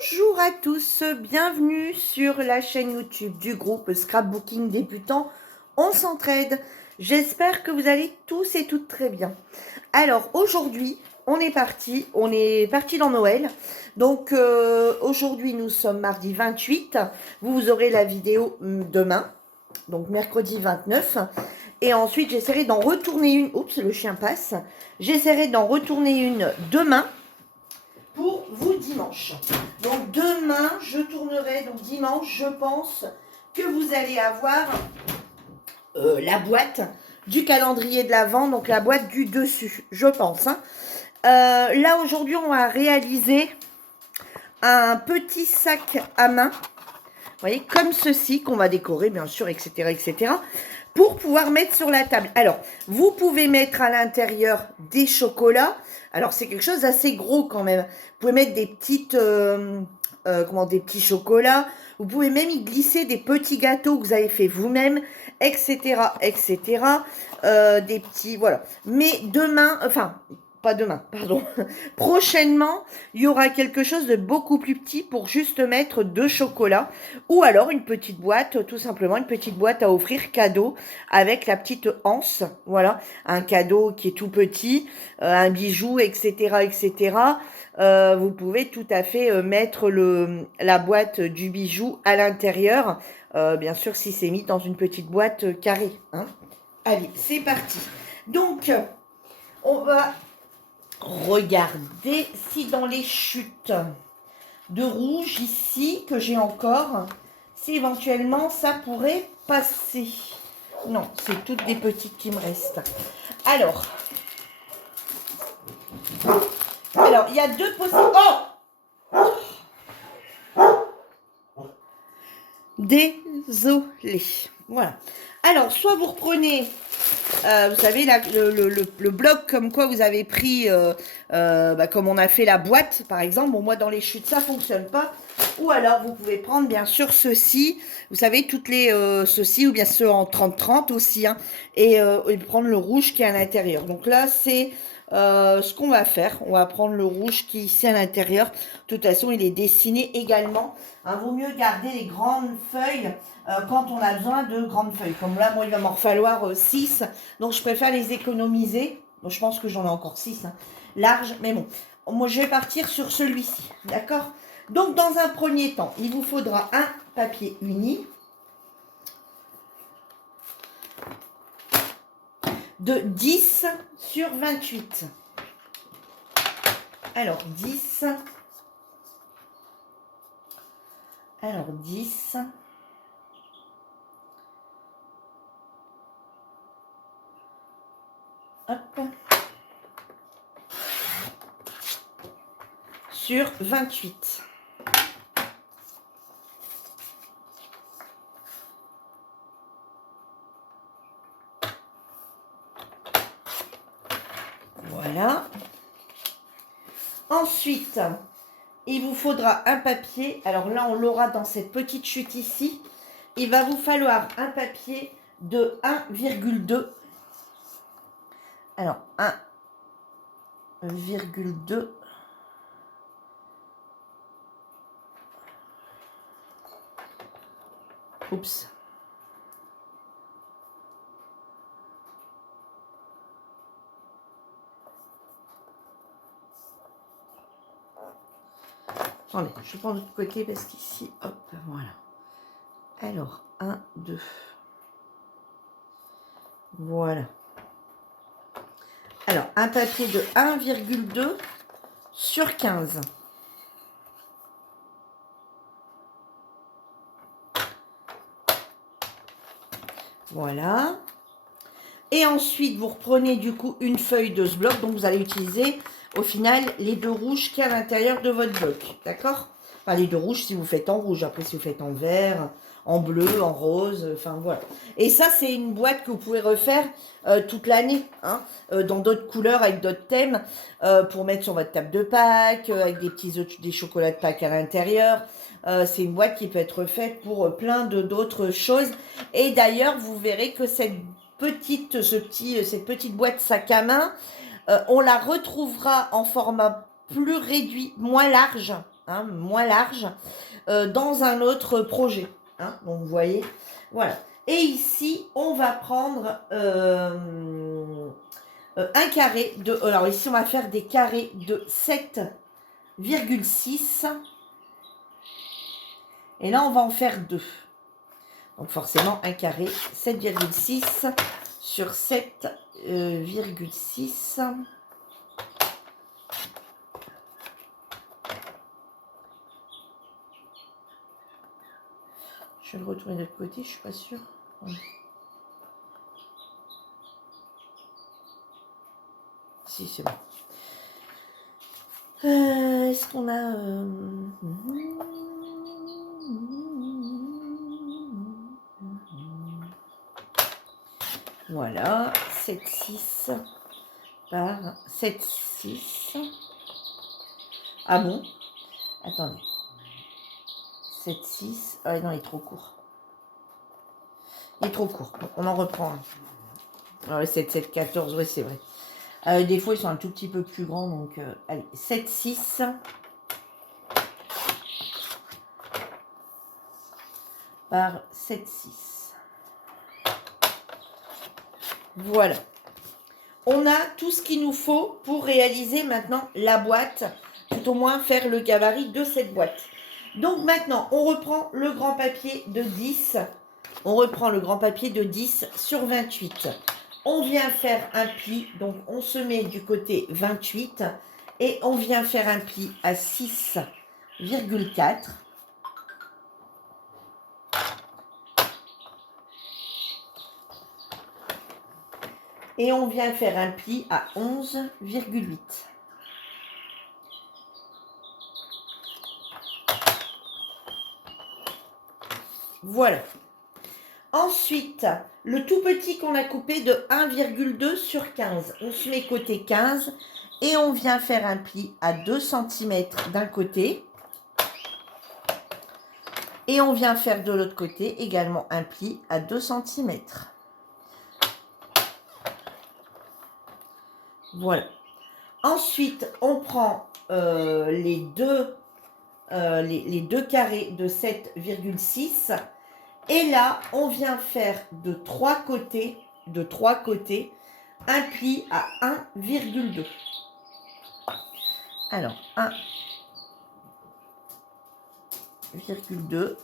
Bonjour à tous, bienvenue sur la chaîne YouTube du groupe Scrapbooking Débutant. On s'entraide. J'espère que vous allez tous et toutes très bien. Alors aujourd'hui, on est parti dans Noël. Donc aujourd'hui, nous sommes mardi 28. Vous aurez la vidéo demain, donc mercredi 29. Et ensuite, j'essaierai d'en retourner une. Oups, le chien passe. J'essaierai d'en retourner une demain pour vous dimanche. Donc demain, je tournerai, donc dimanche, je pense que vous allez avoir la boîte du calendrier de l'Avent, donc la boîte du dessus, je pense. Hein. Là, aujourd'hui, on va réaliser un petit sac à main, vous voyez, comme ceci, qu'on va décorer, bien sûr, etc., etc., pour pouvoir mettre sur la table. Alors, vous pouvez mettre à l'intérieur des chocolats. Alors, c'est quelque chose d'assez gros quand même. Vous pouvez mettre des petites, des petits chocolats. Vous pouvez même y glisser des petits gâteaux que vous avez fait vous-même, etc., etc. Des petits, voilà. Mais demain, enfin, pas demain, pardon. Prochainement, il y aura quelque chose de beaucoup plus petit pour juste mettre 2 chocolats. Ou alors une petite boîte, tout simplement une petite boîte à offrir cadeau avec la petite anse. Voilà, un cadeau qui est tout petit, un bijou, etc., etc. Vous pouvez tout à fait mettre la boîte du bijou à l'intérieur. Bien sûr, si c'est mis dans une petite boîte carrée. Hein. Allez, c'est parti. Donc, on va regarder si dans les chutes de rouge ici que j'ai encore, si éventuellement ça pourrait passer. Non, c'est toutes des petites qui me restent. Alors, il y a 2 possibles. Oh! Désolée. Voilà. Alors, soit vous reprenez, vous savez, là, le bloc comme quoi vous avez pris, comme on a fait la boîte, par exemple. Bon, moi, dans les chutes, ça ne fonctionne pas. Ou alors, vous pouvez prendre, bien sûr, ceux-ci. Vous savez, toutes les ceux-ci, ou bien ceux en 30-30 aussi. Hein, et prendre le rouge qui est à l'intérieur. Donc là, c'est ce qu'on va faire. On va prendre le rouge qui est ici à l'intérieur. De toute façon, il est dessiné également. Hein, vaut mieux garder les grandes feuilles quand on a besoin de grandes feuilles. Comme là, moi, il va m'en falloir 6. Donc, je préfère les économiser. Bon, je pense que j'en ai encore 6. Hein, larges. Mais bon, moi, je vais partir sur celui-ci. D'accord? Donc, dans un premier temps, il vous faudra un papier uni de 10 sur 28. Alors, 10. Alors, 10. Hop. Sur 28. Voilà. Ensuite, il vous faudra un papier. Alors là, on l'aura dans cette petite chute ici. Il va vous falloir un papier de 1,2. Alors, 1,2. Oups. Attendez, je prends de l'autre côté parce qu'ici, hop, voilà. Alors, 1, 2. Voilà. Alors, un papier de 1,2 sur 15. Voilà. Et ensuite, vous reprenez du coup une feuille de ce bloc. Donc, vous allez utiliser au final les 2 rouges qui est à l'intérieur de votre bloc. D'accord? Enfin, les 2 rouges si vous faites en rouge. Après, si vous faites en vert, en bleu, en rose. Enfin, voilà. Et ça, c'est une boîte que vous pouvez refaire toute l'année. Hein, dans d'autres couleurs, avec d'autres thèmes. Pour mettre sur votre table de Pâques, avec des chocolats de Pâques à l'intérieur. C'est une boîte qui peut être faite pour plein d'autres choses. Et d'ailleurs, vous verrez que cette petite boîte sac à main, on la retrouvera en format plus réduit, moins large, hein, moins large, dans un autre projet. Hein, donc, vous voyez, voilà. Et ici, on va prendre un carré de... Alors, ici, on va faire des carrés de 7,6. Et là, on va en faire 2. Donc, forcément, un carré, 7,6 sur 7,6. Je vais le retourner de l'autre côté, je suis pas sûre. Ouais. Si, c'est bon. Est-ce qu'on a... Voilà, 7,6 par 7,6. Ah bon? Attendez. 7,6. Ah non, il est trop court. Il est trop court. Bon, on en reprend un. Ah ouais, 7,14, oui, c'est vrai. Des fois, ils sont un tout petit peu plus grands. Donc, allez, 7,6 par 7,6. Voilà. On a tout ce qu'il nous faut pour réaliser maintenant la boîte. Tout au moins, faire le gabarit de cette boîte. Donc, maintenant, on reprend le grand papier de 10. On reprend le grand papier de 10 sur 28. On vient faire un pli, donc on se met du côté 28 et on vient faire un pli à 6,4. Et on vient faire un pli à 11,8. Voilà. Ensuite, le tout petit qu'on a coupé de 1,2 sur 15. On se met côté 15 et on vient faire un pli à 2 cm d'un côté. Et on vient faire de l'autre côté également un pli à 2 cm. Voilà. Ensuite, on prend les deux carrés de 7,6. Et là, on vient faire de trois côtés, un pli à 1,2. Alors, 1,2.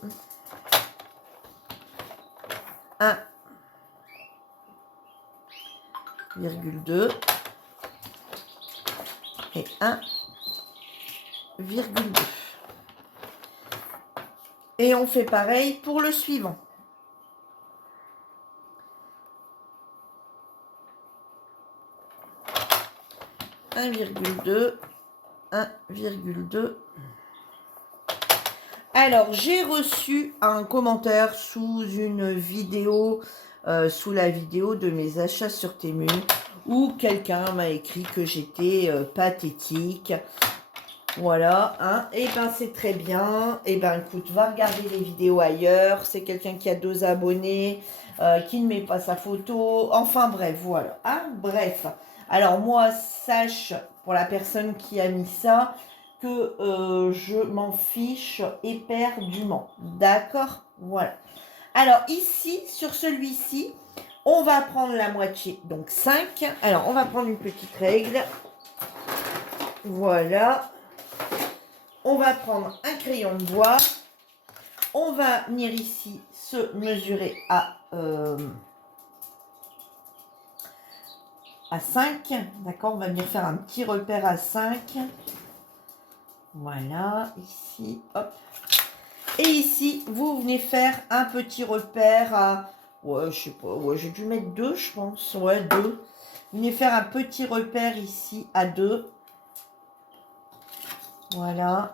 1,2 et 1,2. Et on fait pareil pour le suivant. « 1,2, 1,2. » Alors, j'ai reçu un commentaire sous une vidéo, sous la vidéo de mes achats sur Temu, où quelqu'un m'a écrit que j'étais pathétique. Voilà, hein. Et ben c'est très bien. Et ben écoute, va regarder les vidéos ailleurs. C'est quelqu'un qui a 2 abonnés, qui ne met pas sa photo. Enfin bref, voilà. Hein, bref. Alors moi, sache, pour la personne qui a mis ça, que je m'en fiche éperdument. D'accord? Voilà. Alors ici, sur celui-ci, on va prendre la moitié, donc 5. Alors, on va prendre une petite règle. Voilà. On va prendre un crayon de bois. On va venir ici se mesurer à 5. D'accord, on va venir faire un petit repère à 5. Voilà, ici, hop. Et ici, vous venez faire un petit repère à... Ouais, je sais pas, ouais, j'ai dû mettre 2, je pense. Ouais, 2. Vous venez faire un petit repère ici à 2. Voilà.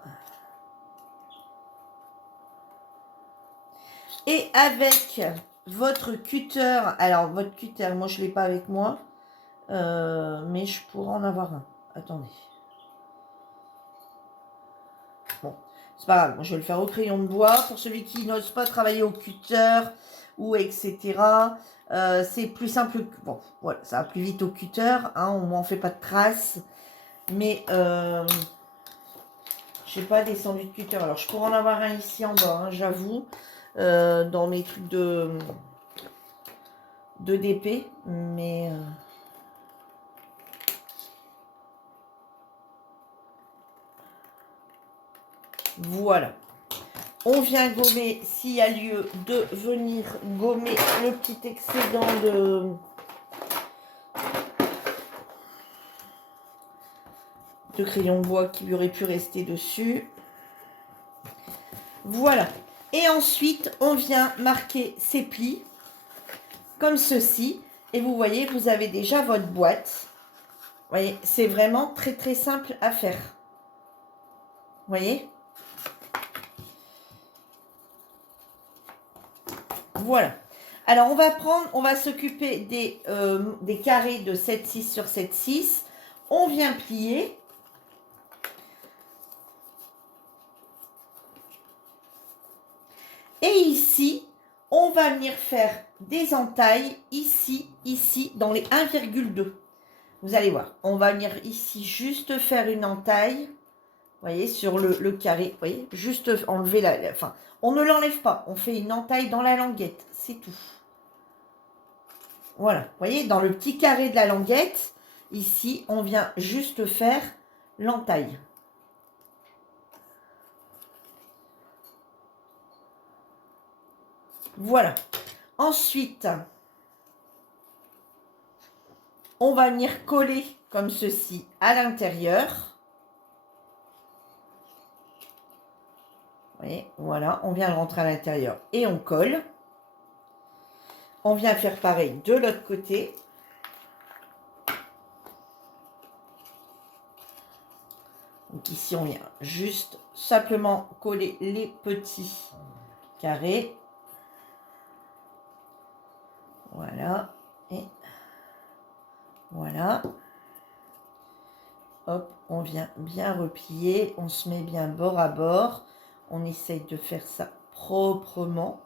Et avec votre cutter, alors votre cutter, moi je ne l'ai pas avec moi, mais je pourrais en avoir un. Attendez. Bon, c'est pas grave, moi je vais le faire au crayon de bois. Pour celui qui n'ose pas travailler au cutter ou etc., c'est plus simple. Bon, voilà, ça va plus vite au cutter, hein, au moins on ne fait pas de traces. Mais je Je n'ai pas des sandwich cutter. Alors, je pourrais en avoir un ici en bas, hein, j'avoue, dans mes trucs de DP, mais... voilà. On vient gommer, s'il y a lieu de venir gommer le petit excédent de crayon de bois qui aurait pu rester dessus. Voilà. Et ensuite, on vient marquer ces plis, comme ceci. Et vous voyez, vous avez déjà votre boîte. Vous voyez, c'est vraiment très très simple à faire. Vous voyez ? Voilà. Alors, on va s'occuper des carrés de 7,6 sur 7,6. On vient plier. Et ici, on va venir faire des entailles ici, dans les 1,2. Vous allez voir, on va venir ici juste faire une entaille. Vous voyez, sur le carré, vous voyez, juste enlever enfin, on ne l'enlève pas, on fait une entaille dans la languette, c'est tout. Voilà, vous voyez, dans le petit carré de la languette, ici, on vient juste faire l'entaille. Voilà. Ensuite, on va venir coller comme ceci à l'intérieur. Vous voyez, voilà, on vient le rentrer à l'intérieur et on colle. On vient faire pareil de l'autre côté. Donc ici, on vient juste simplement coller les petits carrés. Voilà. Et voilà. Hop, on vient bien replier. On se met bien bord à bord. On essaye de faire ça proprement.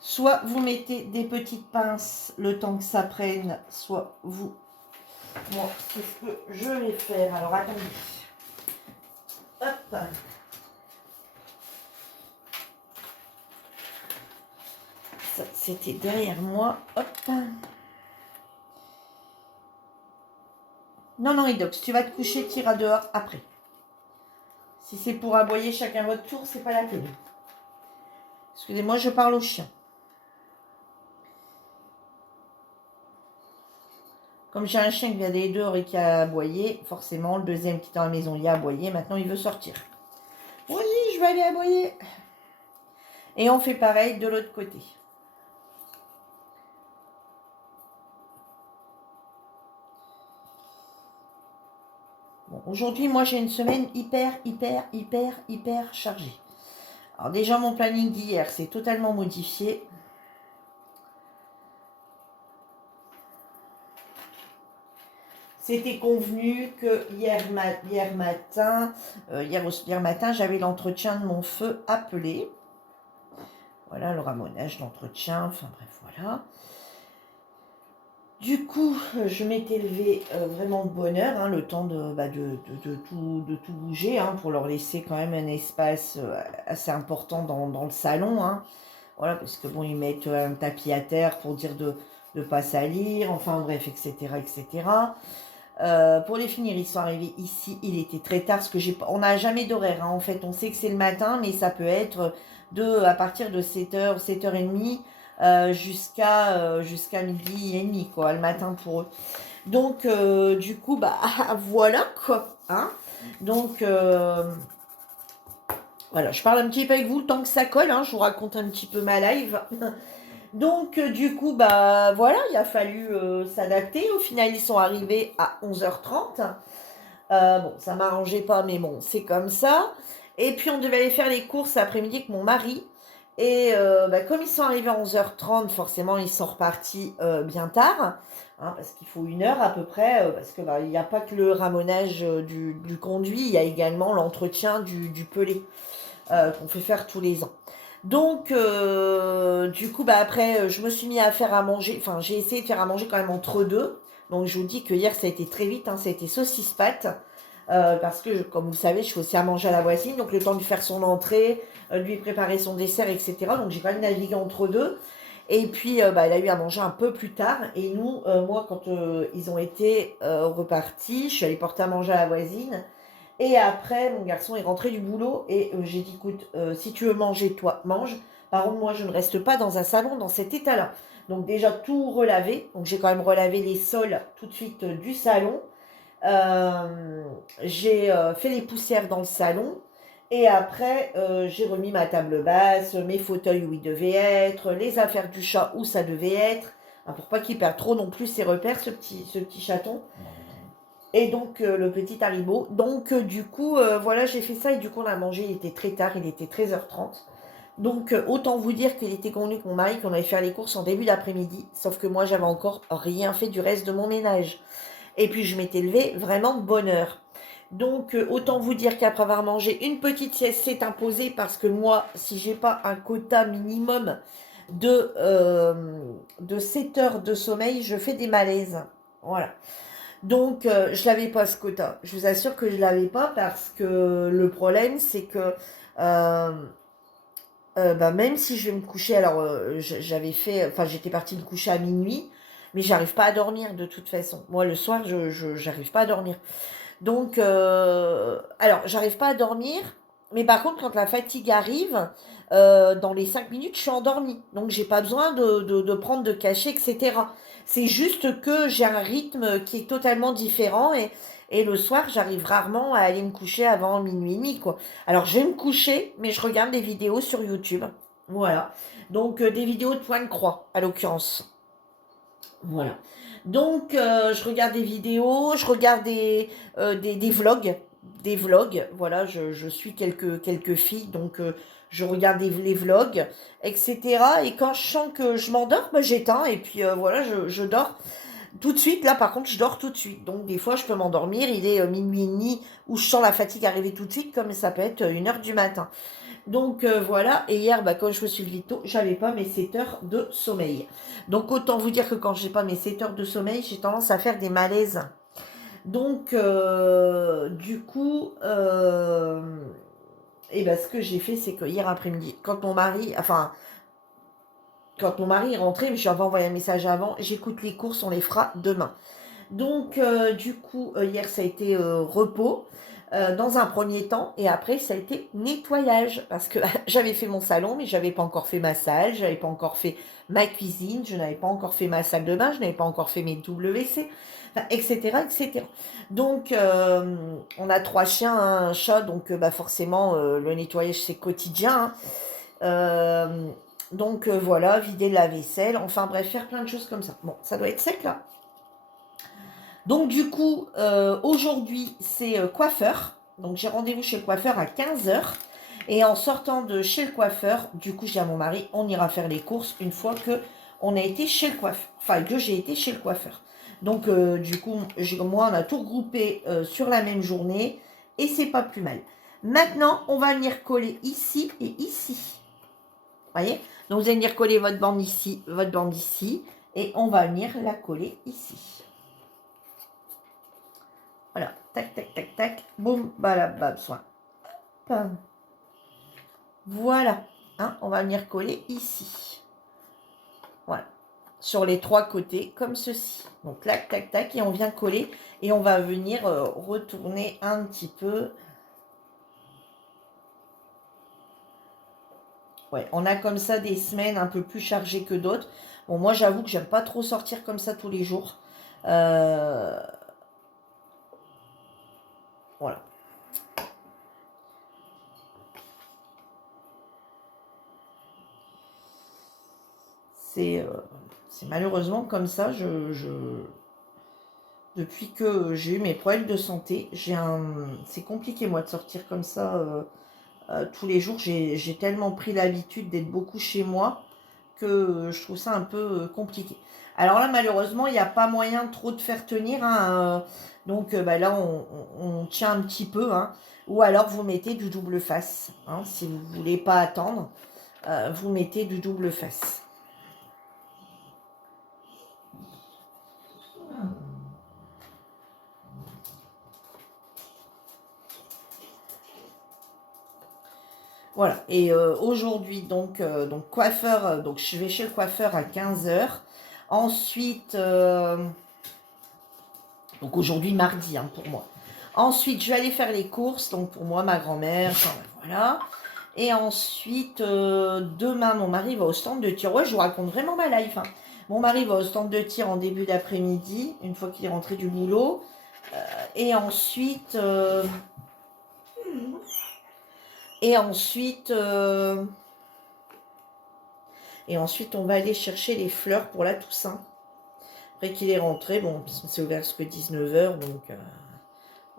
Soit vous mettez des petites pinces le temps que ça prenne, soit vous... Moi, c'est ce que je vais faire. Alors, attendez. Hop. Ça, c'était derrière moi. Hop. Non, non, Edox, tu vas te coucher, tu iras dehors après. Si c'est pour aboyer chacun votre tour, c'est pas la peine. Excusez-moi, je parle au chien. Comme j'ai un chien qui vient d'aller dehors et qui a aboyé, forcément, le deuxième qui est dans la maison, il a aboyé. Maintenant, il veut sortir. Oui, je vais aller aboyer. Et on fait pareil de l'autre côté. Bon, aujourd'hui, moi, j'ai une semaine hyper chargée. Alors déjà, mon planning d'hier s'est totalement modifié. C'était convenu que hier matin, j'avais l'entretien de mon feu appelé. Voilà, le ramonage, l'entretien, enfin bref, voilà. Du coup, je m'étais levée vraiment de bonne heure, hein, le temps de tout bouger, hein, pour leur laisser quand même un espace assez important dans le salon. Hein. Voilà, parce que bon, ils mettent un tapis à terre pour dire de ne pas salir, enfin bref, etc. etc. Pour les finir, ils sont arrivés ici, il était très tard, parce que on n'a jamais d'horaire, hein, en fait, on sait que c'est le matin, mais ça peut être à partir de 7h, 7h30, jusqu'à midi et demi, quoi, le matin pour eux. Donc, du coup, bah, voilà, quoi, hein. Donc, voilà, je parle un petit peu avec vous le temps que ça colle, hein, je vous raconte un petit peu ma live. Donc, du coup, bah voilà, il a fallu s'adapter. Au final, ils sont arrivés à 11h30. Bon, ça m'arrangeait pas, mais bon, c'est comme ça. Et puis, on devait aller faire les courses l'après-midi avec mon mari. Et comme ils sont arrivés à 11h30, forcément, ils sont repartis bien tard. Hein, parce qu'il faut 1 heure à peu près. Parce que il n'y a pas que le ramonage du conduit, il y a également l'entretien du pelet qu'on fait faire tous les ans. Donc, du coup, après, je me suis mis à faire à manger. Enfin, j'ai essayé de faire à manger quand même entre deux. Donc, je vous dis que hier, ça a été très vite. Hein, ça a été saucisse pâte. parce que, comme vous le savez, je fais aussi à manger à la voisine, donc le temps de lui faire son entrée, lui préparer son dessert, etc. Donc j'ai quand même navigué entre deux. Et puis, bah, elle a eu à manger un peu plus tard. Et nous, moi, quand ils ont été repartis, je suis allée porter à manger à la voisine. Et après, mon garçon est rentré du boulot et j'ai dit, écoute, si tu veux manger, toi, mange. Par contre, moi, je ne reste pas dans un salon dans cet état-là. Donc déjà, tout relavé. Donc j'ai quand même relavé les sols tout de suite du salon. Euh, j'ai fait les poussières dans le salon. Et après, j'ai remis ma table basse, mes fauteuils où ils devaient être, les affaires du chat où ça devait être. Hein, pour pas qu'il perde trop non plus ses repères, ce petit chaton. Et donc, le petit Haribo. Donc, du coup, voilà, j'ai fait ça. Et du coup, on a mangé. Il était très tard. Il était 13h30. Donc, autant vous dire qu'il était convenu avec mon mari qu'on allait faire les courses en début d'après-midi. Sauf que moi, j'avais encore rien fait du reste de mon ménage. Et puis, je m'étais levée vraiment de bonne heure. Donc, autant vous dire qu'après avoir mangé, une petite sieste s'est imposée. Parce que moi, si j'ai pas un quota minimum de 7 heures de sommeil, je fais des malaises. Voilà. Donc, je l'avais pas ce quota. Je vous assure que je l'avais pas parce que le problème, c'est que euh, bah, même si je vais me coucher, alors j'avais fait, enfin j'étais partie me coucher à minuit, mais j'arrive pas à dormir de toute façon. Moi, le soir, j'arrive pas à dormir. Donc, alors, j'arrive pas à dormir, mais par contre, quand la fatigue arrive, dans les 5 minutes, je suis endormie. Donc, j'ai pas besoin de prendre de cachet, etc. C'est juste que j'ai un rythme qui est totalement différent et le soir, j'arrive rarement à aller me coucher avant minuit et demi, quoi. Alors, je vais me coucher, mais je regarde des vidéos sur YouTube. Voilà. Donc, des vidéos de point de croix, à l'occurrence. Voilà. Donc, je regarde des vidéos, je regarde des vlogs. Des vlogs, voilà, je suis quelques filles, donc je regarde les vlogs, etc. Et quand je sens que je m'endors, bah, j'éteins et puis voilà, je dors tout de suite. Là, par contre, je dors tout de suite. Donc, des fois, je peux m'endormir, il est minuit et demi, où je sens la fatigue arriver tout de suite, comme ça peut être 1 heure du matin. Donc voilà, et hier, bah, quand je me suis levée tôt, j'avais pas mes 7 heures de sommeil. Donc autant vous dire que quand j'ai pas mes 7 heures de sommeil, j'ai tendance à faire des malaises. Donc du coup, et ben, ce que j'ai fait, c'est que hier après-midi, quand mon mari est rentré, je lui avais envoyé un message avant, j'écoute les courses, on les fera demain. Donc, du coup, hier, ça a été repos dans un premier temps. Et après, ça a été nettoyage. Parce que j'avais fait mon salon, mais je n'avais pas encore fait ma salle. Je n'avais pas encore fait ma cuisine. Je n'avais pas encore fait ma salle de bain. Je n'avais pas encore fait mes WC. Enfin, etc., etc. Donc, on a 3 chiens, un chat. Donc, bah, forcément, le nettoyage, c'est quotidien. Hein. Donc, voilà, vider la vaisselle. Enfin, bref, faire plein de choses comme ça. Bon, ça doit être sec, là. Donc du coup, aujourd'hui, c'est coiffeur. Donc j'ai rendez-vous chez le coiffeur à 15h. Et en sortant de chez le coiffeur, du coup, je dis à mon mari, on ira faire les courses une fois que on a été chez le coiffeur. Enfin, que j'ai été chez le coiffeur. Donc du coup, moi, on a tout regroupé sur la même journée. Et c'est pas plus mal. Maintenant, on va venir coller ici et ici. Vous voyez? Donc vous allez venir coller votre bande ici. Et on va venir la coller ici. Voilà, tac, tac, tac, tac, boum, balabab, soin. Hop. Voilà, hein, on va venir coller ici. Voilà, sur les 3 côtés, comme ceci. Donc, tac, tac, tac, et on vient coller. Et on va venir retourner un petit peu. Ouais, on a comme ça des semaines un peu plus chargées que d'autres. Bon, moi, j'avoue que j'aime pas trop sortir comme ça tous les jours. Voilà. C'est malheureusement comme ça. Depuis que j'ai eu mes problèmes de santé, c'est compliqué moi de sortir comme ça tous les jours. J'ai tellement pris l'habitude d'être beaucoup chez moi que je trouve ça un peu compliqué. Alors là, malheureusement, il n'y a pas moyen trop de faire tenir. Hein, donc bah, là, on tient un petit peu. Hein, ou alors, vous mettez du double face. Hein, si vous ne voulez pas attendre, vous mettez du double face. Voilà, et aujourd'hui, donc coiffeur, donc je vais chez le coiffeur à 15 h. Ensuite, donc aujourd'hui mardi hein, pour moi. Ensuite, je vais aller faire les courses, donc pour moi, ma grand-mère, enfin, voilà. Et ensuite, demain, mon mari va au stand de tir. Ouais, je vous raconte vraiment ma life, hein. Mon mari va au stand de tir en début d'après-midi, une fois qu'il est rentré du boulot. Et ensuite, et ensuite, euh, et ensuite, on va aller chercher les fleurs pour la Toussaint. Après qu'il est rentré, bon, c'est ouvert jusqu'à 19 h, donc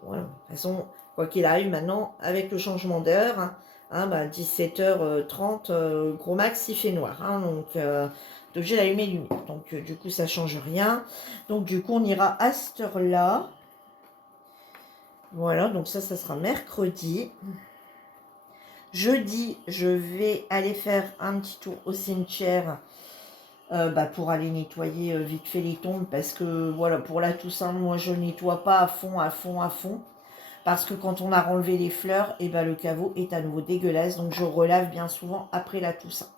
voilà. De toute façon, quoi qu'il arrive maintenant, avec le changement d'heure, hein, bah, 17h30, gros max, il fait noir. Hein, donc, j'ai allumé les lumières. Donc, du coup, ça change rien. Donc, du coup, on ira à cette heure-là. Voilà, donc ça sera mercredi. Jeudi, je vais aller faire un petit tour au cimetière pour aller nettoyer vite fait les tombes. Parce que, voilà, pour la Toussaint, moi, je nettoie pas à fond, à fond, à fond. Parce que quand on a enlevé les fleurs, et ben le caveau est à nouveau dégueulasse. Donc je relave bien souvent après la Toussaint.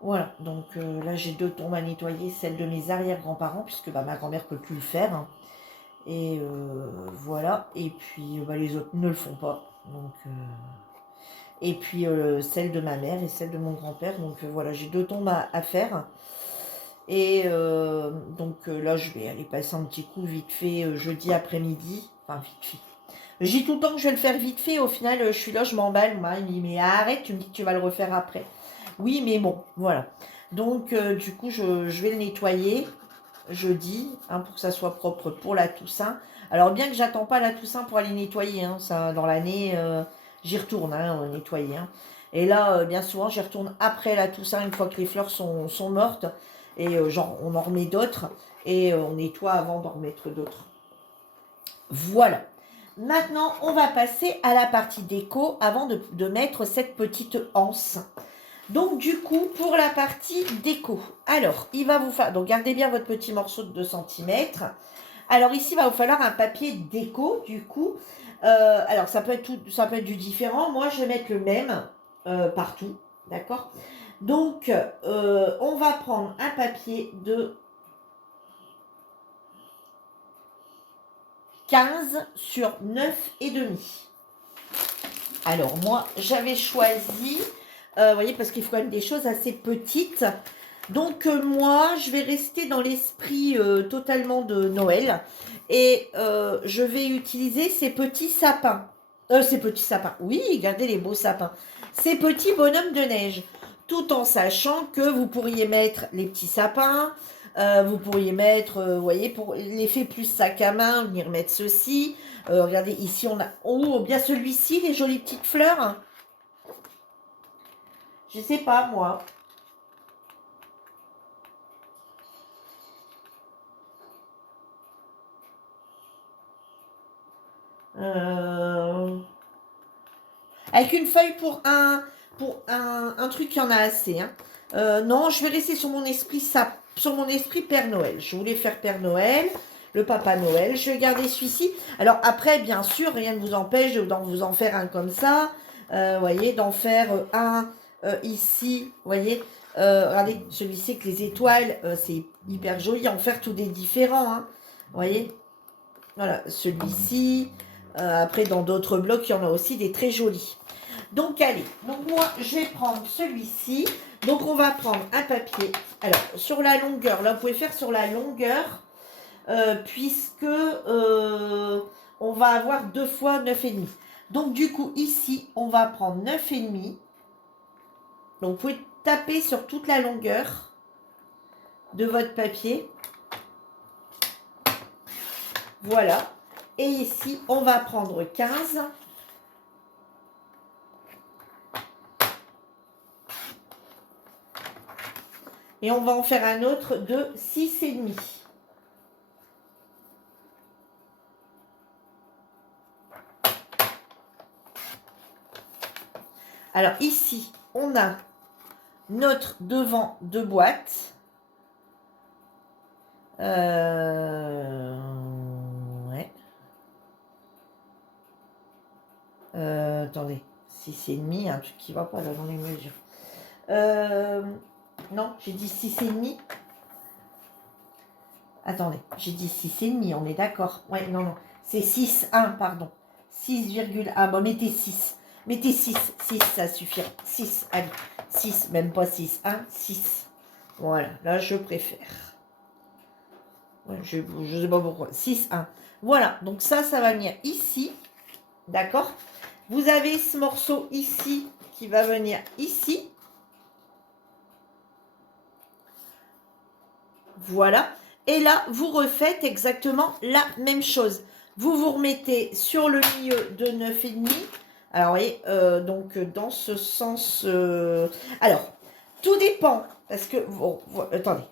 Voilà, donc là j'ai 2 tombes à nettoyer, celle de mes arrière-grands-parents, puisque ma grand-mère ne peut plus le faire. Hein. Et voilà, et puis les autres ne le font pas. Donc, et puis celle de ma mère et celle de mon grand-père. Donc voilà, j'ai 2 tombes à faire. Et donc là je vais aller passer un petit coup vite fait jeudi après-midi. Enfin vite fait. Je dis tout le temps que je vais le faire vite fait. Au final, je suis là, je m'emballe. Mon mari me dit, mais arrête, tu me dis que tu vas le refaire après. Oui, mais bon, voilà. Donc, du coup, je vais le nettoyer jeudi, hein, pour que ça soit propre pour la Toussaint. Alors, bien que j'attends pas la Toussaint pour aller nettoyer, hein, ça, dans l'année, j'y retourne, hein, nettoyer. Hein. Et là, bien souvent, j'y retourne après la Toussaint, une fois que les fleurs sont mortes. Et genre, on en remet d'autres. Et on nettoie avant d'en remettre d'autres. Voilà. Maintenant, on va passer à la partie déco avant de mettre cette petite anse. Donc, du coup, pour la partie déco, alors, il va vous falloir, donc gardez bien votre petit morceau de 2 cm. Alors, ici, il va vous falloir un papier déco, du coup. Alors, ça peut être du différent. Moi, je vais mettre le même partout, d'accord? Donc, on va prendre un papier de 15 sur 9,5. Alors moi, j'avais choisi, vous voyez, parce qu'il faut quand même des choses assez petites. Donc moi, je vais rester dans l'esprit totalement de Noël. Et je vais utiliser ces petits sapins. Ces petits sapins, oui, regardez les beaux sapins. Ces petits bonhommes de neige. Tout en sachant que vous pourriez mettre les petits sapins. Vous pourriez mettre, vous voyez, pour l'effet plus sac à main, venir mettre ceci. Regardez, ici on a... Oh, bien celui-ci, les jolies petites fleurs. Je sais pas, moi. Avec une feuille pour un truc, il y en a assez. Hein. Non, je vais rester sur mon esprit sur mon esprit Père Noël. Je voulais faire Père Noël, le Papa Noël. Je vais garder celui-ci. Alors après, bien sûr, rien ne vous empêche d'en vous en faire un comme ça. Voyez, d'en faire un ici. Voyez, regardez, celui-ci avec les étoiles, c'est hyper joli. En faire tous des différents. Hein. Voyez, voilà, celui-ci. Après, dans d'autres blocs, il y en a aussi des très jolis. Donc, allez. Donc, moi, je vais prendre celui-ci. Donc, on va prendre un papier. Alors, sur la longueur, là, vous pouvez faire sur la longueur, puisque on va avoir 2 fois 9,5. Donc, du coup, ici, on va prendre 9,5. Donc, vous pouvez taper sur toute la longueur de votre papier. Voilà. Et ici, on va prendre 15. Et on va en faire un autre de 6,5. Alors ici, on a notre devant de boîte. Ouais. Attendez. 6,5, un truc qui va pas là dans les mesures. Non, j'ai dit 6,5. Attendez, j'ai dit 6,5, on est d'accord. Ouais, non, non. C'est 6,1, pardon. 6,1. Bon, mettez 6. Mettez 6. 6, ça suffira. 6, allez. 6, même pas 6,1, 6. Voilà, là, je préfère. Ouais, je sais pas pourquoi. 6,1. Voilà, donc ça va venir ici. D'accord? Vous avez ce morceau ici qui va venir ici. Voilà. Et là, vous refaites exactement la même chose. Vous vous remettez sur le milieu de 9,5. Alors, vous voyez, donc dans ce sens... Alors, tout dépend. Parce que... Bon, attendez.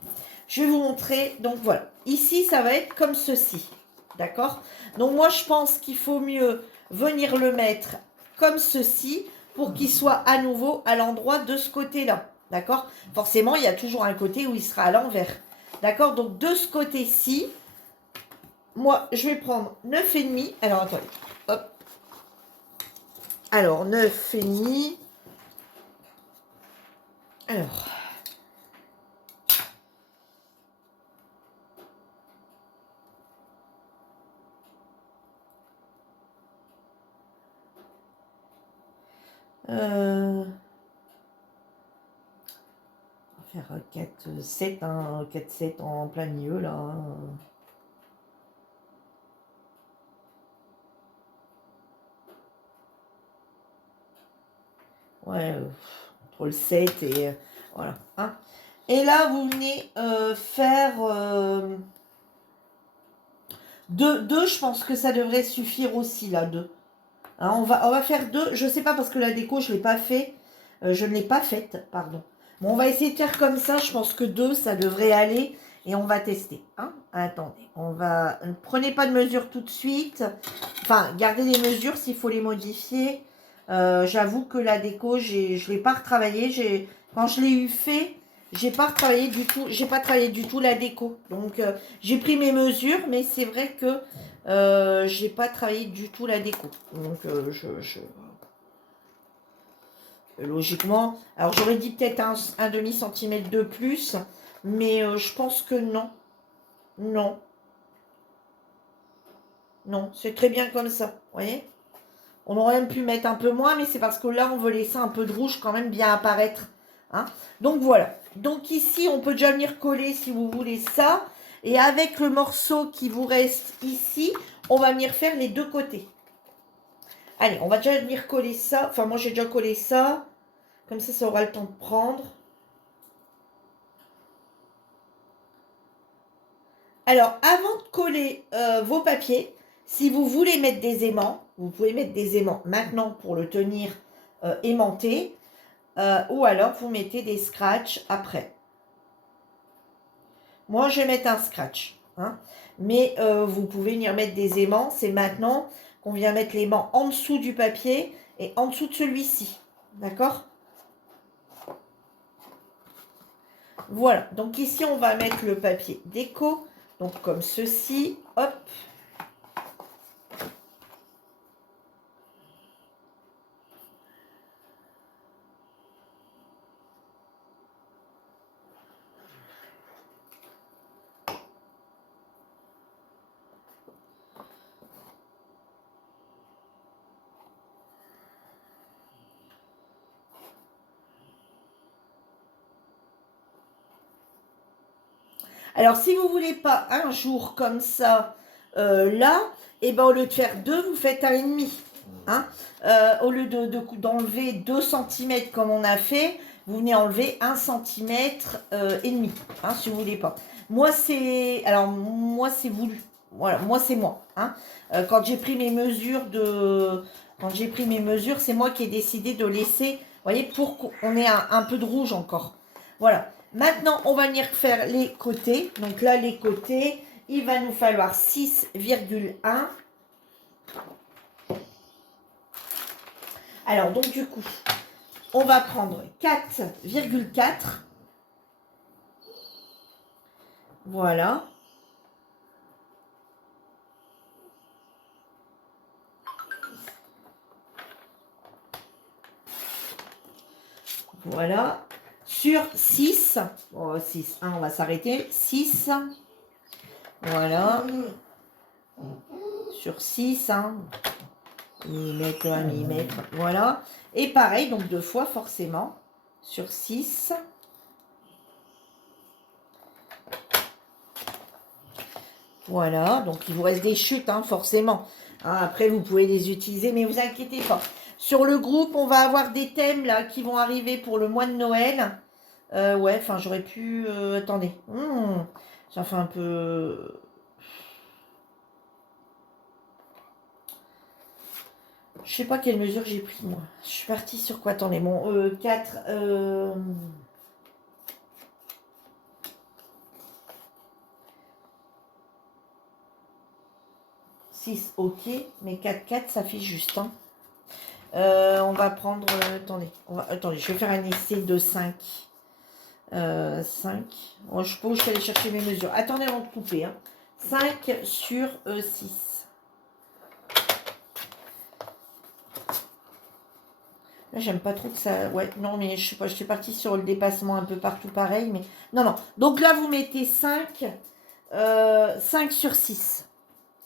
Je vais vous montrer. Donc, voilà. Ici, ça va être comme ceci. D'accord? Donc, moi, je pense qu'il faut mieux venir le mettre comme ceci pour qu'il soit à nouveau à l'endroit de ce côté-là. D'accord? Forcément, il y a toujours un côté où il sera à l'envers. D'accord? Donc, de ce côté-ci, moi, je vais prendre 9,5. Alors, attendez. Hop. Alors, 9,5. Alors. On va faire 4,7. Hein, 4,7 en plein milieu, là. Hein. Ouais, entre le 7 et... voilà. Hein. Et là, vous venez faire... 2, je pense que ça devrait suffire aussi, là, 2. Hein, on va faire 2. Je sais pas, parce que la déco, je ne l'ai pas fait. Je ne l'ai pas faite, pardon. Bon, on va essayer de faire comme ça. Je pense que 2, ça devrait aller. Et on va tester. Hein. Attendez, on va... Ne prenez pas de mesures tout de suite. Enfin, gardez les mesures s'il faut les modifier. J'avoue que la déco, je ne l'ai pas retravaillée. Quand je l'ai eu fait, j'ai pas retravaillé du tout. J'ai pas travaillé du tout la déco. Donc, j'ai pris mes mesures, mais c'est vrai que j'ai pas travaillé du tout la déco. Donc, logiquement, alors j'aurais dit peut-être un demi-centimètre de plus, mais je pense que non. Non. Non, c'est très bien comme ça. Vous voyez? On aurait même pu mettre un peu moins, mais c'est parce que là, on veut laisser un peu de rouge quand même bien apparaître. Hein. Donc voilà. Donc ici, on peut déjà venir coller si vous voulez ça. Et avec le morceau qui vous reste ici, on va venir faire les deux côtés. Allez, on va déjà venir coller ça. Enfin, moi, j'ai déjà collé ça. Comme ça aura le temps de prendre. Alors, avant de coller vos papiers, si vous voulez mettre des aimants, vous pouvez mettre des aimants maintenant pour le tenir aimanté. Ou alors, vous mettez des scratchs après. Moi, je vais mettre un scratch. Hein, mais vous pouvez venir mettre des aimants. C'est maintenant qu'on vient mettre l'aimant en dessous du papier et en dessous de celui-ci. D'accord? Voilà. Donc ici, on va mettre le papier déco. Donc comme ceci. Hop. Alors, si vous ne voulez pas un jour comme ça, là, et ben, au lieu de faire 2, vous faites 1,5. Hein, au lieu d'enlever 2 cm comme on a fait, vous venez enlever 1 cm et demi, hein, si vous voulez pas. Moi, c'est... Alors, moi, c'est voulu. Voilà, moi, c'est moi. Hein. Quand j'ai pris mes mesures c'est moi qui ai décidé de laisser, vous voyez, pour qu'on ait un peu de rouge encore. Voilà. Maintenant, on va venir faire les côtés. Donc là, les côtés, il va nous falloir 6,1. Alors, donc du coup, on va prendre 4,4. Voilà. Voilà. Sur 6. Oh, 6. On va s'arrêter. 6. Voilà. Sur 6. Millimètre, 1 millimètre. Voilà. Et pareil, donc 2 fois forcément. Sur 6. Voilà. Donc il vous reste des chutes, forcément. Après, vous pouvez les utiliser, mais vous inquiétez pas. Sur le groupe, on va avoir des thèmes là qui vont arriver pour le mois de Noël. Ouais, enfin, j'aurais pu... attendez. Ça fait un peu... Je sais pas quelle mesure j'ai pris, moi. Je suis partie sur quoi? Attendez, bon, 4... 6, ok. Mais 4, 4, ça fait juste, on va prendre... attendez, je vais faire un essai de 5. 5. Bon, je peux aller chercher mes mesures. Attendez avant de couper. 5 sur 6. Là, j'aime pas trop que ça... Ouais, non, mais je sais pas, je suis partie sur le dépassement un peu partout pareil. Mais non, non. Donc là, vous mettez 5. 5 sur 6.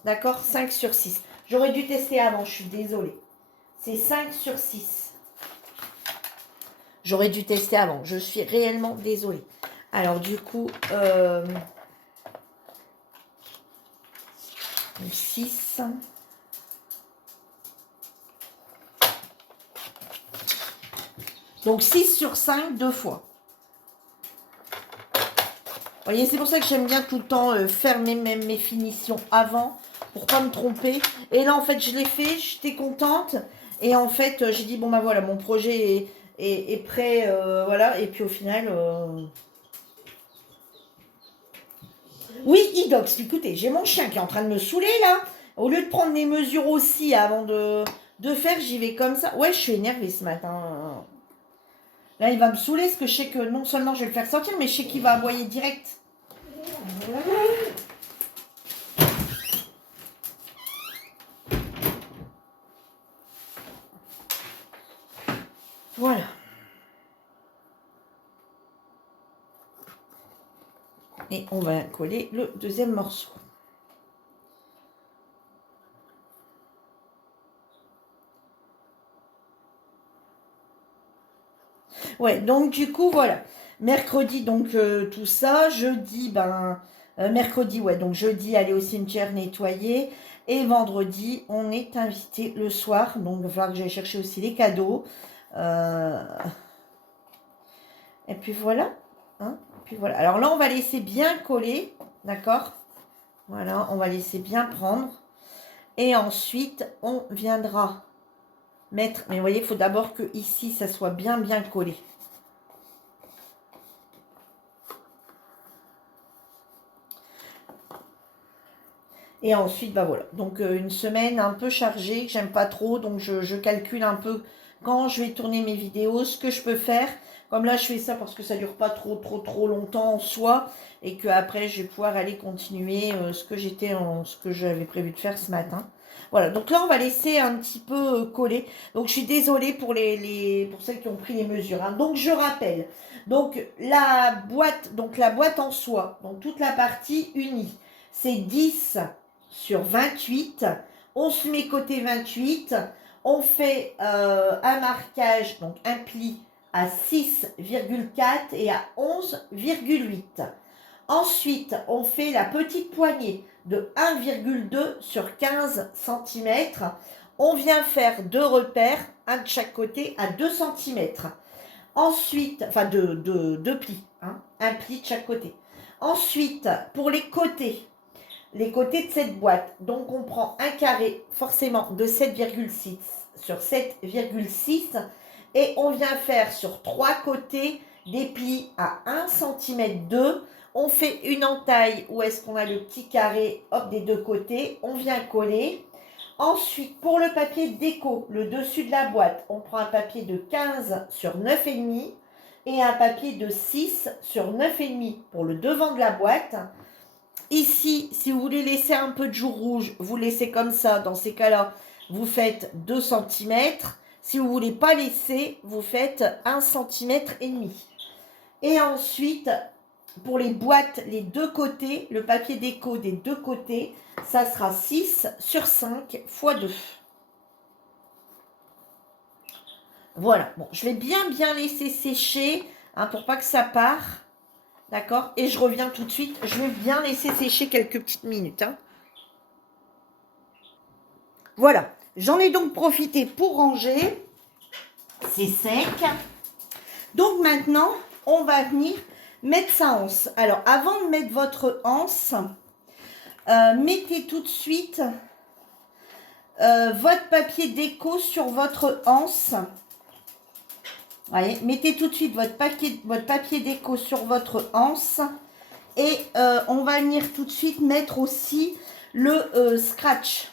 D'accord? 5 sur 6. J'aurais dû tester avant, je suis désolée. C'est 5 sur 6. J'aurais dû tester avant. Je suis réellement désolée. Alors, du coup, 6. Donc, 6 sur 5, 2 fois. Vous voyez, c'est pour ça que j'aime bien tout le temps faire mes finitions avant, pour pas me tromper. Et là, en fait, je l'ai fait, j'étais contente. Et en fait, j'ai dit, bon, bah voilà, mon projet est prêt, voilà. Et puis, au final... Oui, Idox, écoutez, j'ai mon chien qui est en train de me saouler, là. Au lieu de prendre des mesures aussi avant de faire, j'y vais comme ça. Ouais, je suis énervée ce matin. Là, il va me saouler, parce que je sais que non seulement je vais le faire sortir, mais je sais qu'il va aboyer direct. Voilà. Et on va coller le deuxième morceau. Ouais, donc du coup, voilà. Mercredi, donc tout ça. Jeudi, mercredi, ouais, donc jeudi, aller au cimetière nettoyer. Et vendredi, on est invité le soir. Donc, il va falloir que j'aille chercher aussi les cadeaux. Et puis voilà. Puis voilà. Alors là, on va laisser bien coller. D'accord? Voilà, on va laisser bien prendre. Et ensuite, on viendra mettre... Mais vous voyez, il faut d'abord que ici, ça soit bien collé. Et ensuite, voilà. Donc, une semaine un peu chargée, que j'aime pas trop. Donc, je calcule un peu quand je vais tourner mes vidéos, ce que je peux faire. Comme là, je fais ça parce que ça dure pas trop longtemps en soi. Et que après je vais pouvoir aller continuer ce que j'avais prévu de faire ce matin. Voilà. Donc là, on va laisser un petit peu coller. Donc, je suis désolée pour pour celles qui ont pris les mesures. Donc, je rappelle. Donc, la boîte en soi. Donc, toute la partie unie. C'est 10 sur 28, on se met côté 28, on fait un marquage, donc un pli à 6,4 et à 11,8. Ensuite, on fait la petite poignée de 1,2 sur 15 cm. On vient faire 2 repères, un de chaque côté à 2 cm. Ensuite, enfin deux plis, un pli de chaque côté. Ensuite, pour les côtés de cette boîte. Donc, on prend un carré forcément de 7,6 sur 7,6 et on vient faire sur 3 côtés des plis à 1 cm 2. On fait une entaille où est-ce qu'on a le petit carré des 2 côtés. On vient coller. Ensuite, pour le papier déco, le dessus de la boîte, on prend un papier de 15 sur 9,5 et un papier de 6 sur 9,5 pour le devant de la boîte. Ici, si vous voulez laisser un peu de jour rouge, vous laissez comme ça. Dans ces cas-là, vous faites 2 cm. Si vous ne voulez pas laisser, vous faites 1,5 cm. Et ensuite, pour les boîtes, les deux côtés, le papier déco des deux côtés, ça sera 6 sur 5 x 2. Voilà, bon, je vais bien laisser sécher hein, pour pas que ça part. D'accord? Et je reviens tout de suite. Je vais bien laisser sécher quelques petites minutes. Hein. Voilà, j'en ai donc profité pour ranger. C'est sec. Donc maintenant, on va venir mettre sa anse. Alors, avant de mettre votre anse, mettez tout de suite votre papier déco sur votre anse. Voyez, mettez tout de suite votre papier déco sur votre anse. Et on va venir tout de suite mettre aussi le scratch.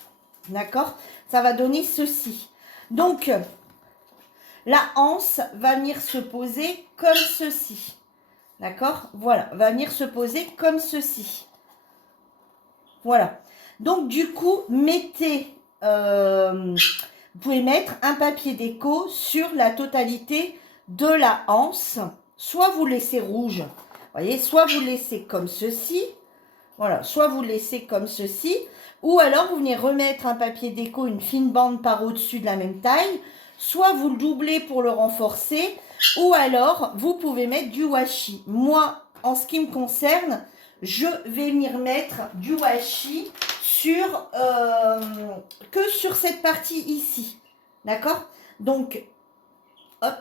D'accord? Ça va donner ceci. Donc, la anse va venir se poser comme ceci. D'accord? Voilà, va venir se poser comme ceci. Voilà. Donc, du coup, mettez... vous pouvez mettre un papier déco sur la totalité de la anse. Soit vous laissez rouge, voyez, soit vous laissez comme ceci. Voilà, soit vous laissez comme ceci. Ou alors, vous venez remettre un papier déco, une fine bande par au-dessus de la même taille. Soit vous le doublez pour le renforcer. Ou alors, vous pouvez mettre du washi. Moi, en ce qui me concerne, je vais venir mettre du washi sur, que sur cette partie ici. D'accord? Donc, hop.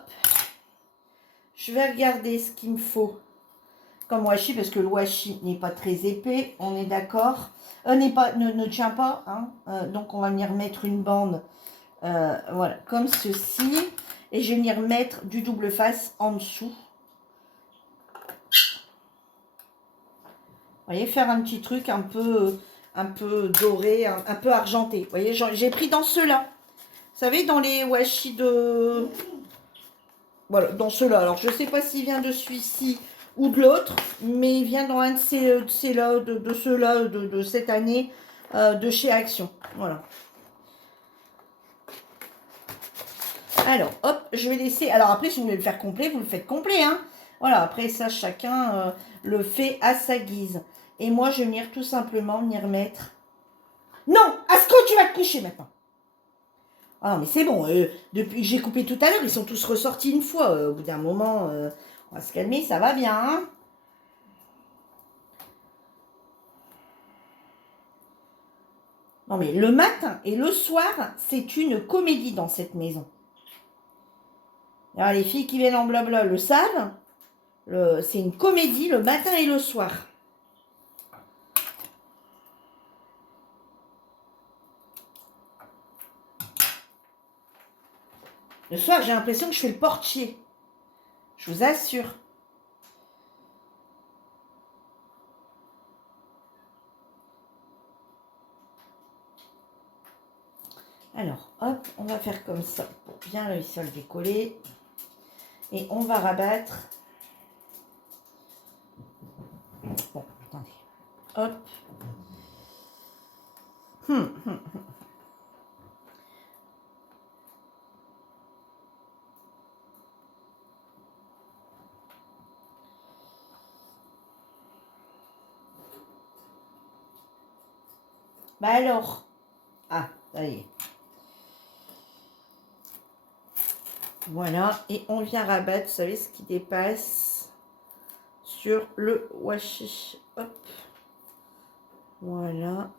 Je vais regarder ce qu'il me faut comme washi, parce que le washi n'est pas très épais, on est d'accord. Ne tient pas, hein. Donc on va venir mettre une bande, voilà, comme ceci. Et je vais venir mettre du double face en dessous. Vous voyez, faire un petit truc un peu doré, un peu argenté. Vous voyez, j'ai pris dans ceux-là. Vous savez, dans les washi de... Voilà, dans ceux-là. Alors, je ne sais pas s'il vient de celui-ci ou de l'autre, mais il vient dans un de ceux-là, de cette année, de chez Action. Voilà. Alors, hop, je vais laisser... Alors, après, si vous voulez le faire complet, vous le faites complet, hein. Voilà, après, ça, chacun le fait à sa guise. Et moi, je vais venir tout simplement venir mettre... Non, Asco, tu vas te coucher maintenant. Ah non, mais c'est bon, depuis que j'ai coupé tout à l'heure, ils sont tous ressortis une fois. Au bout d'un moment, on va se calmer, ça va bien, hein. Non, mais le matin et le soir, c'est une comédie dans cette maison. Alors, les filles qui viennent en blabla le savent. C'est une comédie le matin et le soir. Le soir, j'ai l'impression que je fais le portier. Je vous assure. Alors, hop, on va faire comme ça pour bien réussir à le décoller. Et on va rabattre. Bon, attendez. Hop. Bah alors. Ah, ça y est. Voilà, et on vient rabattre, vous savez, ce qui dépasse sur le washi. Hop. Voilà.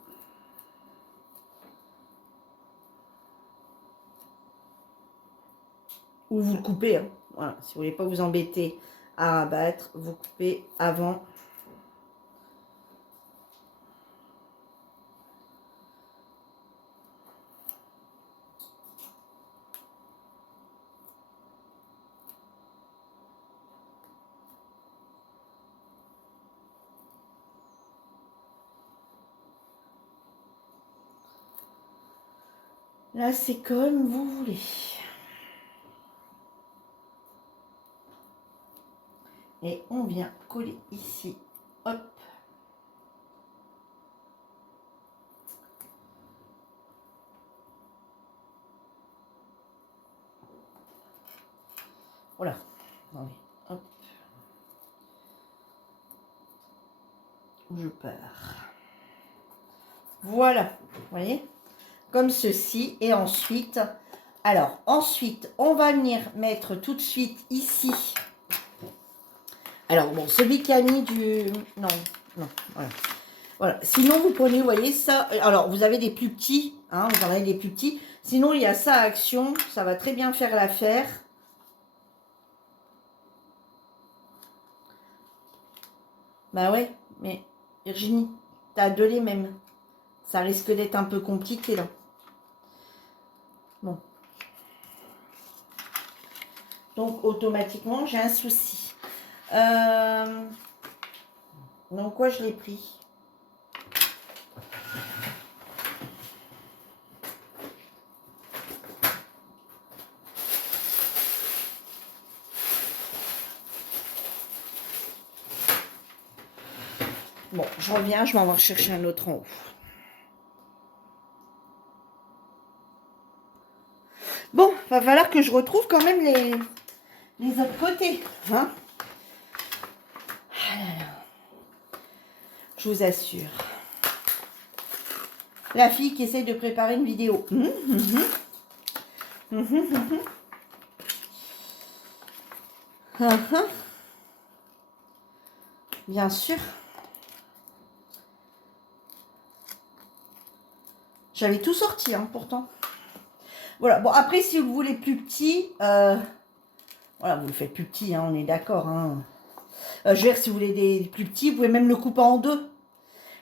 Ou vous le coupez, hein. Voilà, si vous voulez pas vous embêter à rabattre, vous coupez avant. Là, c'est comme vous voulez. Et on vient coller ici. Hop. Voilà. Attendez, hop. Je pars. Voilà, vous voyez, comme ceci. Et ensuite, alors, ensuite, on va venir mettre tout de suite ici. Alors, bon, celui qui a mis du... Non, non, voilà. Voilà. Sinon, vous prenez, vous voyez, ça... Alors, vous avez des plus petits, hein, vous en avez des plus petits. Sinon, il y a ça à Action, ça va très bien faire l'affaire. Bah ouais, mais Virginie, t'as deux les mêmes. Ça risque d'être un peu compliqué, là. Bon. Donc, automatiquement, j'ai un souci. Donc, quoi, je l'ai pris? Bon, je reviens, je vais en chercher un autre en haut. Bon, va falloir que je retrouve quand même les autres côtés, hein. Ah là là. Je vous assure. La fille qui essaye de préparer une vidéo. Bien sûr. J'avais tout sorti, hein, pourtant. Voilà, bon, après, si vous voulez plus petit, voilà, vous le faites plus petit, hein, on est d'accord, hein. Je veux dire, si vous voulez des plus petits, vous pouvez même le couper en deux.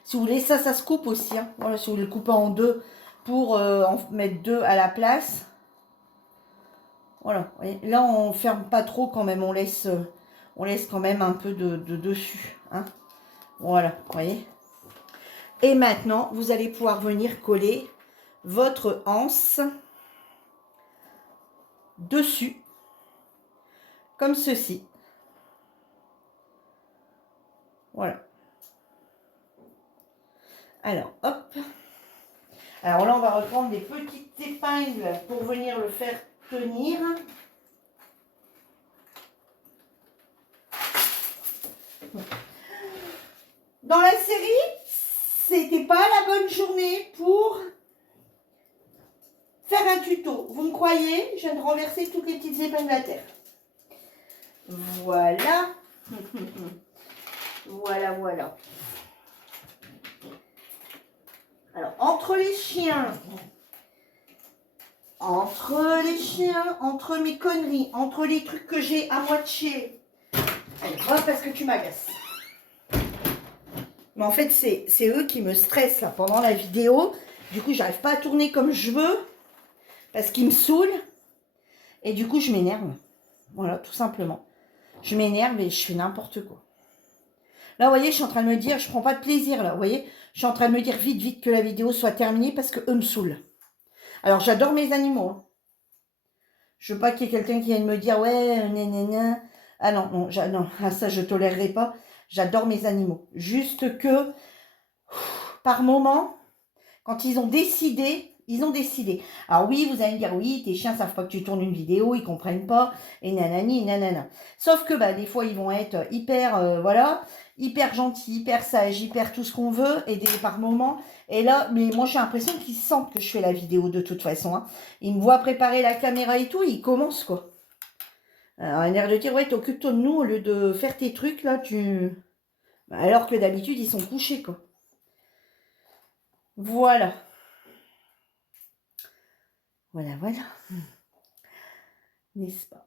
Si vous voulez, ça se coupe aussi, hein. Voilà, si vous voulez le couper en deux pour en mettre deux à la place. Voilà, là, on ferme pas trop quand même, on laisse quand même un peu de dessus, hein. Voilà, vous voyez. Et maintenant, vous allez pouvoir venir coller votre anse dessus, comme ceci. Voilà. Alors, hop. Alors là, on va reprendre des petites épingles pour venir le faire tenir. Dans la série, c'était pas la bonne journée pour faire un tuto. Vous me croyez? Je viens de renverser toutes les petites épingles à terre. Voilà. Voilà, voilà. Alors, entre les chiens, entre mes conneries, entre les trucs que j'ai à moitié. Allez, hop, parce que tu m'agaces. Mais en fait, c'est eux qui me stressent là, pendant la vidéo. Du coup, j'arrive pas à tourner comme je veux. Parce qu'ils me saoulent. Et du coup, je m'énerve. Voilà, tout simplement. Je m'énerve et je fais n'importe quoi. Là, vous voyez, je suis en train de me dire, je prends pas de plaisir là. Vous voyez, je suis en train de me dire vite, vite que la vidéo soit terminée parce que eux me saoulent. Alors, j'adore mes animaux. Hein. Je veux pas qu'il y ait quelqu'un qui vienne me dire, ouais, nanana. Ah non, non, non, ah, ça, je tolérerai pas. J'adore mes animaux. Juste que, par moment, quand ils ont décidé, ils ont décidé. Alors oui, vous allez me dire, oui, tes chiens savent pas que tu tournes une vidéo, ils comprennent pas, et nanani, nanana. Sauf que, bah, des fois, ils vont être hyper, voilà, hyper gentils, hyper sages, hyper tout ce qu'on veut, et par moments, et là, mais moi, j'ai l'impression qu'ils sentent que je fais la vidéo de toute façon, hein. Ils me voient préparer la caméra et tout, ils commencent, quoi. Alors, un air de dire, ouais, t'occupes-toi de nous, au lieu de faire tes trucs, là, alors que d'habitude, ils sont couchés, quoi. Voilà. Voilà, voilà. N'est-ce pas?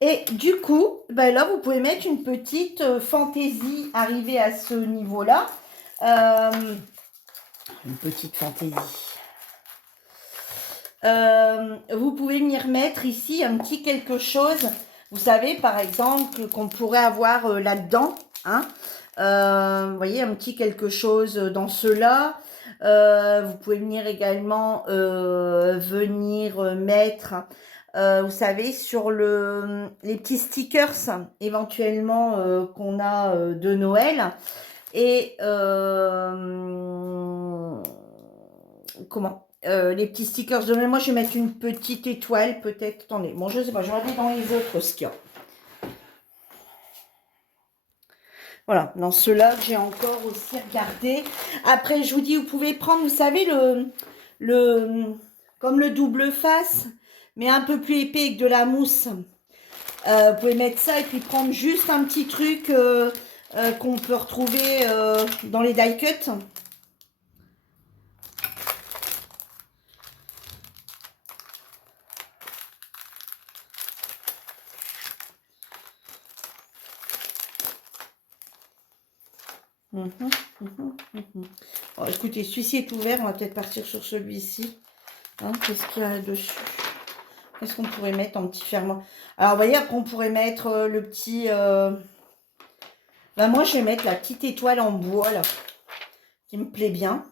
Et du coup, ben là, vous pouvez mettre une petite fantaisie arrivée à ce niveau-là. Une petite fantaisie. Vous pouvez venir mettre ici un petit quelque chose. Vous savez, par exemple, qu'on pourrait avoir là-dedans. Hein, vous voyez, un petit quelque chose dans cela. Vous pouvez venir également venir mettre, vous savez, sur les petits stickers éventuellement qu'on a de Noël. Et comment les petits stickers de moi, je vais mettre une petite étoile peut-être. Attendez, bon, je sais pas, je vais regarder dans les autres ce qu'il y a. Voilà, dans ceux-là que j'ai encore aussi regardé. Après, je vous dis, vous pouvez prendre, vous savez, comme le double face, mais un peu plus épais avec de la mousse. Vous pouvez mettre ça et puis prendre juste un petit truc qu'on peut retrouver dans les die cuts. Bon, écoutez, celui-ci est ouvert, on va peut-être partir sur celui-ci. Hein, qu'est-ce qu'il y a dessus? Qu'est-ce qu'on pourrait mettre en petit fermoir? Alors, vous voyez, après, on pourrait mettre le petit... Ben, moi, je vais mettre la petite étoile en bois, là, qui me plaît bien.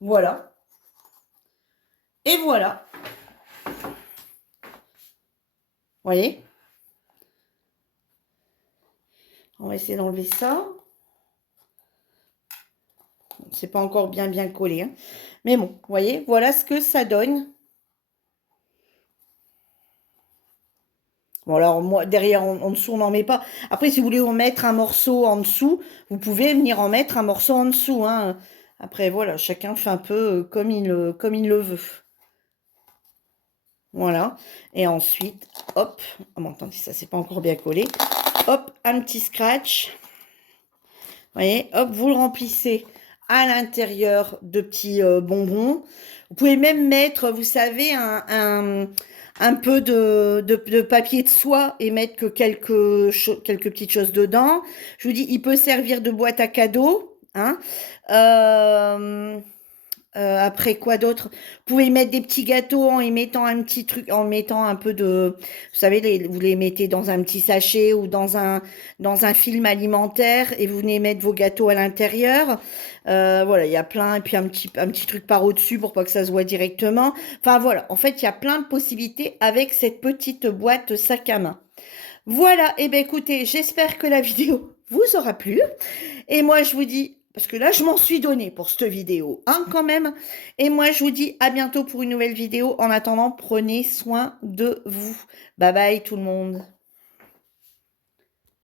Voilà. Et voilà. Vous voyez? On va essayer d'enlever ça. C'est pas encore bien collé. Hein. Mais bon, vous voyez, voilà ce que ça donne. Bon, alors, moi, derrière, en dessous, on n'en met pas. Après, si vous voulez en mettre un morceau en dessous, vous pouvez venir en mettre un morceau en dessous. Hein. Après, voilà, chacun fait un peu comme il le veut. Voilà. Et ensuite, hop. Oh, bon, attendez, ça, c'est pas encore bien collé. Hop, un petit scratch. Vous voyez, hop, vous le remplissez à l'intérieur de petits bonbons. Vous pouvez même mettre, vous savez, un peu de papier de soie et mettre que quelques petites choses dedans. Je vous dis, il peut servir de boîte à cadeaux. Hein. Après quoi d'autre? Vous pouvez mettre des petits gâteaux en y mettant un petit truc, en mettant un peu de, vous savez, vous les mettez dans un petit sachet ou dans un film alimentaire et vous venez mettre vos gâteaux à l'intérieur. Voilà, il y a plein, et puis un petit truc par au-dessus pour pas que ça se voit directement. Enfin voilà, en fait, il y a plein de possibilités avec cette petite boîte sac à main. Voilà, et bien écoutez, j'espère que la vidéo vous aura plu. Et moi, je vous dis, parce que là, je m'en suis donné pour cette vidéo, hein, quand même. Et moi, je vous dis à bientôt pour une nouvelle vidéo. En attendant, prenez soin de vous. Bye bye tout le monde.